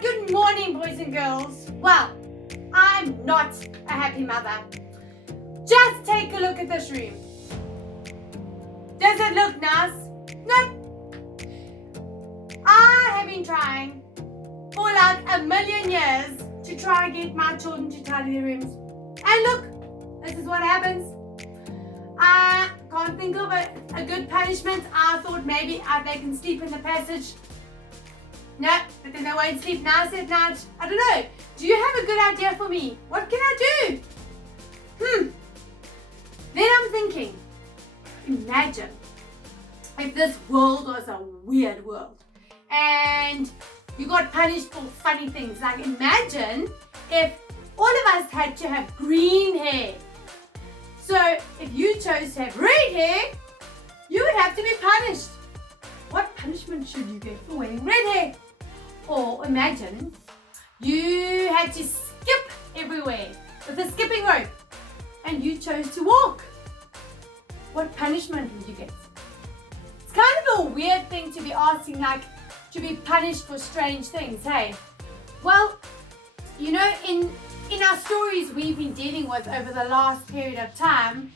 Good morning, boys and girls. Well, I'm not a happy mother. Just take a look at this room. Does it look nice? No. I have been trying for like a million years to try and get my children to tidy their rooms. And look, this is what happens. I can't think of a good punishment. I thought maybe they can sleep in the passage. No, but then they won't sleep nice at night. I don't know. Do you have a good idea for me? What can I do? Then I'm thinking, imagine if this world was a weird world and you got punished for funny things. Like imagine if all of us had to have green hair. So if you chose to have red hair, you would have to be punished. What punishment should you get for wearing red hair? Or imagine you had to skip everywhere with a skipping rope and you chose to walk. What punishment would you get? It's kind of a weird thing to be asking, like to be punished for strange things, hey? Well, you know, in our stories we've been dealing with over the last period of time,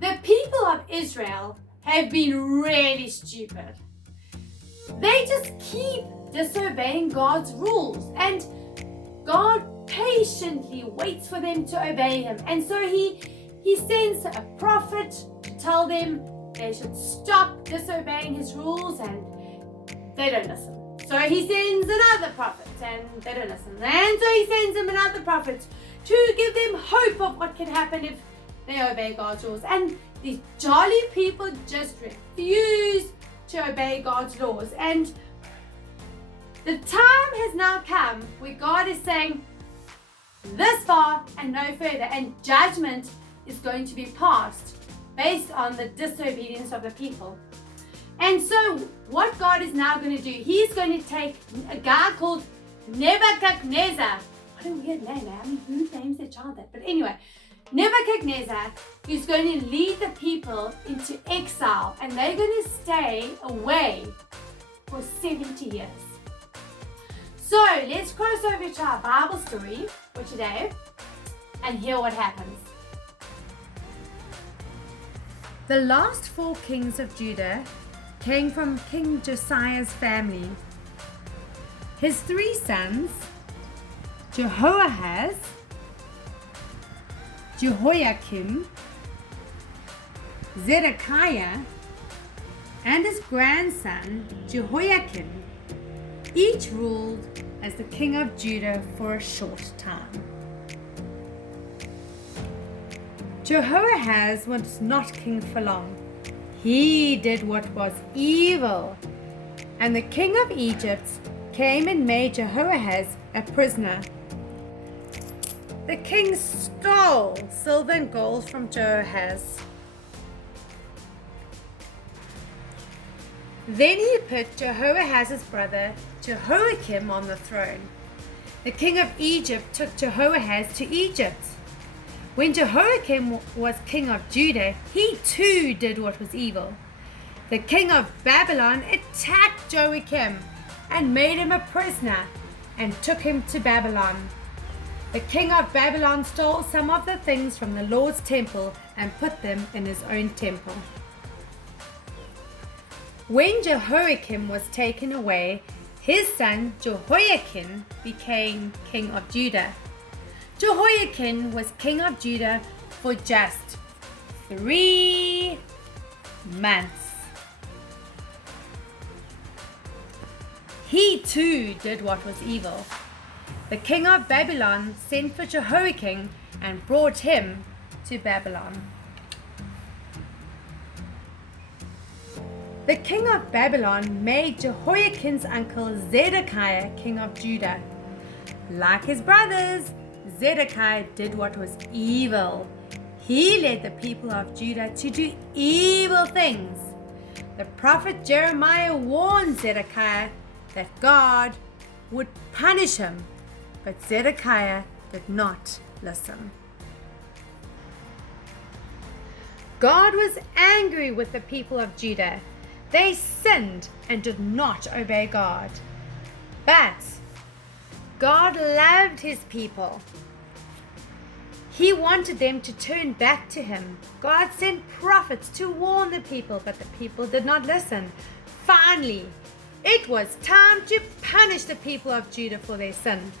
the people of Israel have been really stupid. They just keep disobeying God's rules, and God patiently waits for them to obey Him. And so He sends a prophet to tell them they should stop disobeying His rules, and they don't listen. So He sends another prophet, and they don't listen. And so He sends them another prophet to give them hope of what can happen if they obey God's rules. And these jolly people just refuse to obey God's laws. And the time has now come where God is saying, this far and no further, and judgment is going to be passed based on the disobedience of the people. And so what God is now going to do, He's going to take a guy called Nebuchadnezzar. What a weird name, I mean, who names their child that? But anyway, Nebuchadnezzar, who's going to lead the people into exile, and they're going to stay away for 70 years. So let's cross over to our Bible story for today and hear what happens. The last 4 kings of Judah came from King Josiah's family. His 3 sons, Jehoahaz, Jehoiakim, Zedekiah, and his grandson Jehoiakim, each ruled as the king of Judah for a short time. Jehoahaz was not king for long. He did what was evil, and the king of Egypt came and made Jehoahaz a prisoner. The king stole silver and gold from Jehoahaz. Then he put Jehoahaz's brother Jehoiakim on the throne. The king of Egypt took Jehoahaz to Egypt. When Jehoiakim was king of Judah, he too did what was evil. The king of Babylon attacked Jehoiakim and made him a prisoner and took him to Babylon. The king of Babylon stole some of the things from the Lord's temple and put them in his own temple. When Jehoiakim was taken away, his son Jehoiakim became king of Judah. Jehoiakim was king of Judah for just 3 months. He too did what was evil. The king of Babylon sent for Jehoiakim and brought him to Babylon. The king of Babylon made Jehoiakim's uncle Zedekiah king of Judah. Like his brothers, Zedekiah did what was evil. He led the people of Judah to do evil things. The prophet Jeremiah warned Zedekiah that God would punish him, but Zedekiah did not listen. God was angry with the people of Judah. They sinned and did not obey God. But God loved his people. He wanted them to turn back to him. God sent prophets to warn the people, but the people did not listen. Finally, it was time to punish the people of Judah for their sin.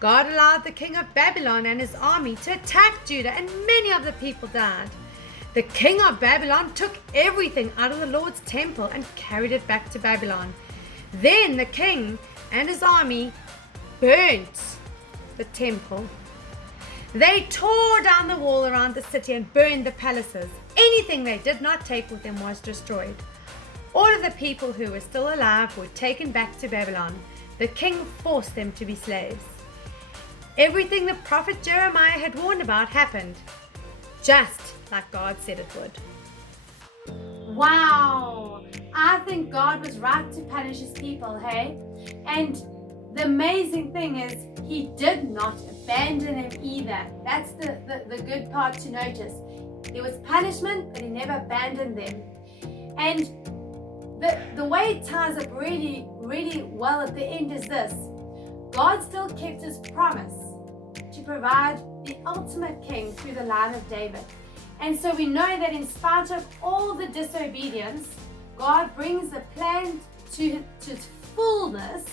God allowed the king of Babylon and his army to attack Judah, and many of the people died. The king of Babylon took everything out of the Lord's temple and carried it back to Babylon. Then the king and his army burnt the temple. They tore down the wall around the city and burned the palaces. Anything they did not take with them was destroyed. All of the people who were still alive were taken back to Babylon. The king forced them to be slaves. Everything the prophet Jeremiah had warned about happened, just like God said it would. Wow! I think God was right to punish his people, hey? And the amazing thing is, he did not abandon them either. That's the good part to notice. There was punishment, but he never abandoned them. And the way it ties up really, really well at the end is this. God still kept his promise to provide the ultimate king through the line of David. And so we know that in spite of all the disobedience, God brings the plan to its fullness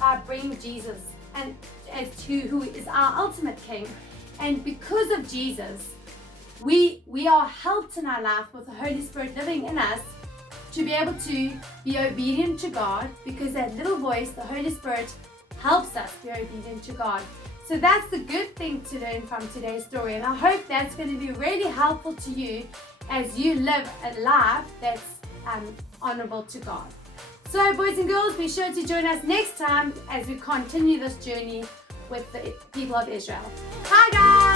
by bringing Jesus and as to who is our ultimate king. And because of Jesus, we are helped in our life with the Holy Spirit living in us to be able to be obedient to God, because that little voice, the Holy Spirit, helps us be obedient to God. So that's the good thing to learn from today's story, and I hope that's going to be really helpful to you as you live a life that's honorable to God. So boys and girls, be sure to join us next time as we continue this journey with the people of Israel. Bye guys!